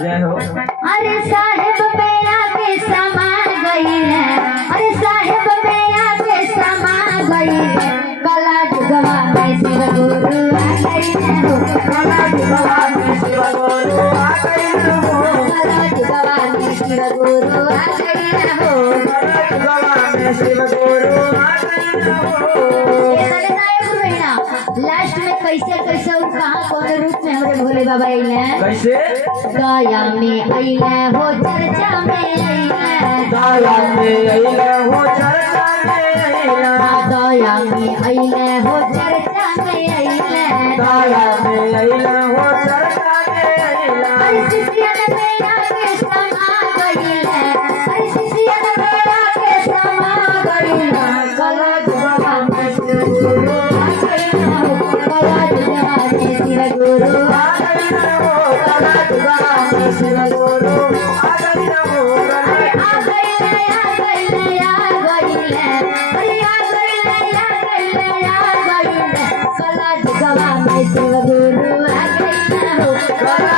जय हो। अरे साहेब पे आके समा गई है, अरे साहेब पे आके समा गई है, कला जुगवा में शिव गुरु आ गई है हो, कला जुगवा में शिव गुरु आ गई हो, कला जुगवा में शिव गुरु आ गई है हो, कला जुगवा में शिव गुरु आ गई हो। लास्ट में कैसे कैसे और कहाँ कौन रूप में हमारे भोले बाबा आइले? कैसे? गाया में आइले हो, चर्चा में आइले, गाया में आइले हो, चर्चा में आइले, गाया में आइले हो, चर्चा में आइले, गाया में आइले हो, चर्चा में आइले। अरे शिष्यन मेरा के समा गइले, अरे शिष्यन मेरा के समा गइले, कला जुगवा में शिव गुरु आ गइले हो, कला जुगवा में शिव गुरु आ गइले हो, कला जुगवा में शिव गुरु आ गई हो। अरे आ गइले, आ गइले, आ गइले, अरे आ गइले, आ गइले, आ गइले, कला जुगवा में शिव गुरु आ गइले हो, कला